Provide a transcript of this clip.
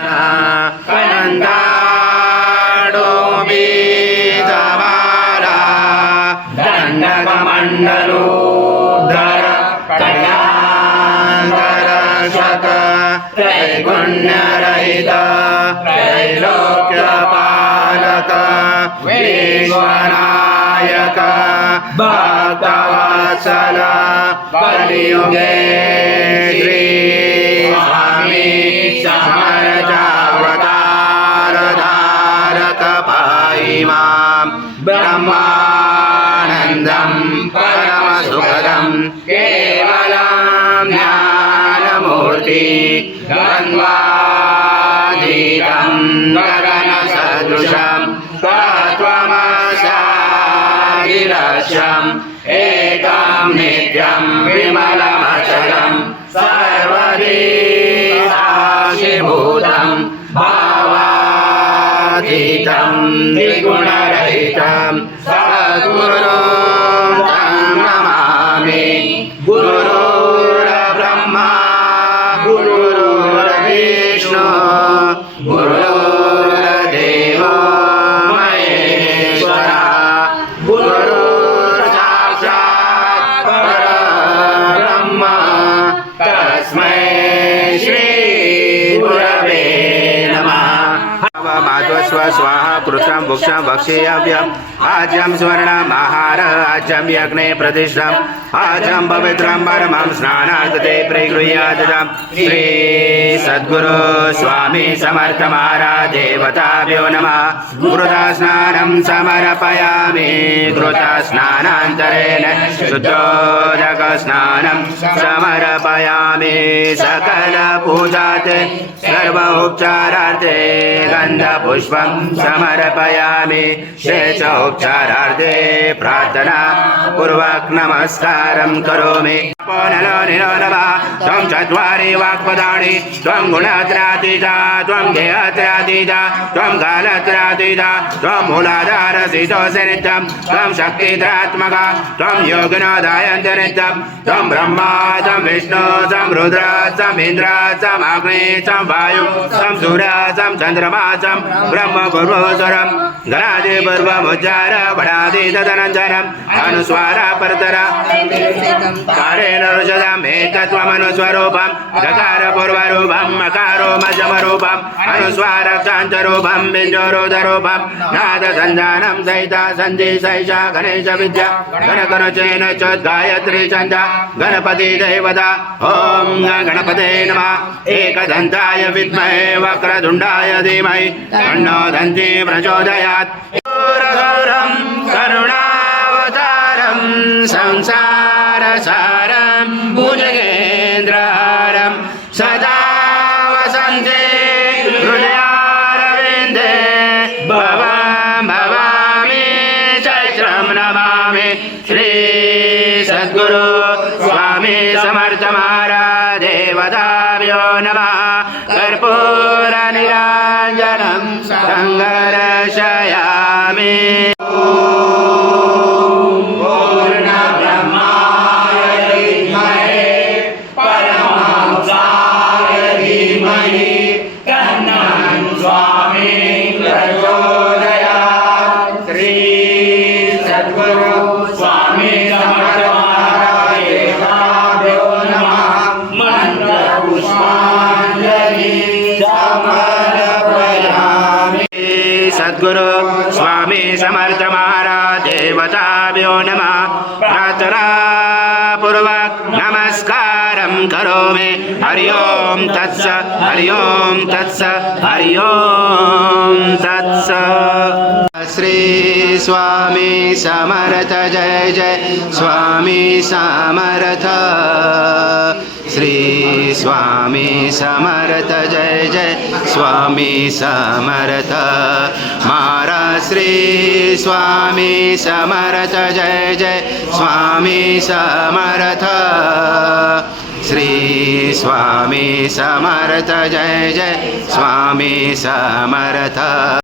कनन्दाडो बीजमाला दण्डकमण्डलोद्धर कल्याणरक्षक त्रैगुण्यरहित त्रैलोक्यपालक विश्वनायक भक्तवत्सल कलियुगे श्री स्वामी समर्थावतारधारक पाहि मां ब्रह्मानन्दं परमसुखदं केवलं ज्ञानमूर्ति द्वन्द्वातीतं गगनसदृशं तत्त्वमसादिलक्ष्यम् एकं नित्यं विमलमचलं सर्वदी साक्षिभूतं भावातीतं द्विगुणरहितं सद्गुरुं तं नमामि। गुरुर्ब्रह्मा गुरुर्विष्णु गुरुर्देवो महेश्वरः गुरुर्साक्षात् परब्रह्म तस्मै श्री गुरवे नमः। माध्वस्व स्वाहा कृतं भुक्षं भक्षेयव्यम् आज्यं स्वर्णमहार आज्यं यज्ञे प्रतिष्ठम् आज्यं पवित्रं परमं स्नानार्थे प्रगृह्यादिदं श्री सद्गुरु स्वामी समर्थ महाराज देवताभ्यो नमः। घृता स्नानं समर्पयामि घृता स्नानान्तरेण शुद्धोदक स्नानं समर्पयामि सकल पूजार्थे सर्व उपचारार्थे गन्धपुष्पं समर्पयामि शेषोपचारार्थे प्रार्थना पूर्वक नमस्कारं करोमि। त्वं चत्वारि वाक्पदानि त्वं गुणत्रयातीता त्वं देहत्रयातीता त्वं कालत्रयातीता त्वं मूलाधारसितोऽसि नित्यं त्वं शक्तित्रयात्मका त्वं योगिनोदयन्ति नित्यं त्वं ब्रह्मा त्वं विष्णु त्वं रुद्र त्वं इन्द्र त्वं अग्नि त्वं वायु त्वं सूर्य त्वं चन्द्रमा त्वं ब्रह्म पूर्वस्वरं गणादिपूर्वमुच्चार वडादि तदनन्तरम् अनुस्वार परतर कारेण रुजदम् एतत्त्वमनुस्वरूपं दकार पूर्वरूपं मकारो मध्यमरूपं अनुस्वार शान्तरूपं बिन्दुरुदरूपं नादसञ्जानं सहिता सन्धि सहिषा गणेश विद्या गणकरुचेन चोद्गायत्री छन्द गणपति देवता ॐ गणपते नमः। एकदन्ताय विद्महे वक्रतुण्डाय धीमहि तन्नो दन्ती प्रचोदयात्। घोरघोरं करुणावतारं संसारसारं भुजगेन्द्रहारं सदा वसन्ते हृदयारविन्दे भवं भवामि चैत्रं नमामि। श्री सद्गुरु स्वामी समर्थ महाराज देवताभ्यो नमः। कर्पूरनिराञ्जनं सङ्गर्शयामि। सद्गुरु स्वामी समर्थ महाराज देवताभ्यो नमः। प्रार्थना पूर्वक नमस्कारं करोमि। हरि ओं तत्स हरि ओं तत्स हरि ओं तत्स। श्री स्वामी समर्थ जय जय स्वामी समर्थ। श्री स्वामी समर्थ जय जय स्वामी समर्थ। महाराज श्री स्वामी समर्थ जय जय स्वामी समर्थ। श्री स्वामी समर्थ जय जय स्वामी समर्थ।